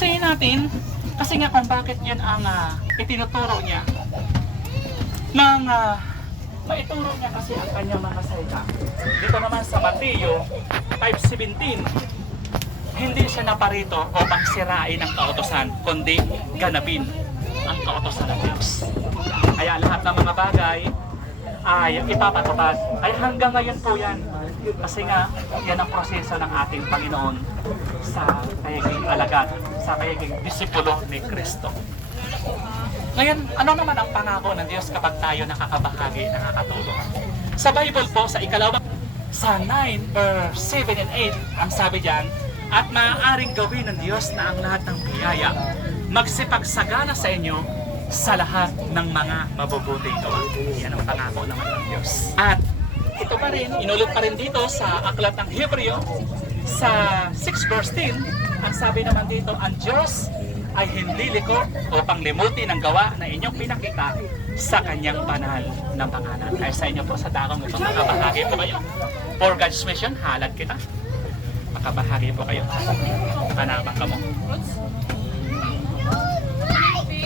basahin natin kasi nga kung bakit yan ang itinuturo niya nang maituro niya kasi ang kanyang mga salita. Dito naman sa Mateo 5:17, hindi siya naparito upang sirain ang kautusan, kundi ganapin ang kautusan ng Diyos. Kaya lahat ng mga bagay ay ipapatupad. Ay hanggang ngayon po yan. Kasi nga, yan ang proseso ng ating Panginoon sa kayaging alagad, sa kayaging disipulo ni Kristo. Ngayon, ano naman ang pangako ng Diyos kapag tayo nakakabahagi, nakakatulong? Sa Bible po, sa ikalawang, sa 9 verse 7 and 8, ang sabi diyan, at maaaring gawin ng Diyos na ang lahat ng biyaya magsipagsagana sa inyo sa lahat ng mga mabubuting gawa. Yan ang pangako naman ng Diyos. At ito pa rin, inulit pa rin dito sa aklat ng Hebreo, sa 6 verse 10, ang sabi naman dito, ang Diyos ay hindi liko upang limutin ang gawa na inyong pinakita sa kanyang banal na pangalan. Kaya sa inyo po sa dakong ito, makabahagi po kayo. For God's mission, halad kita. Makabahagi po kayo. Kanabang ka mo.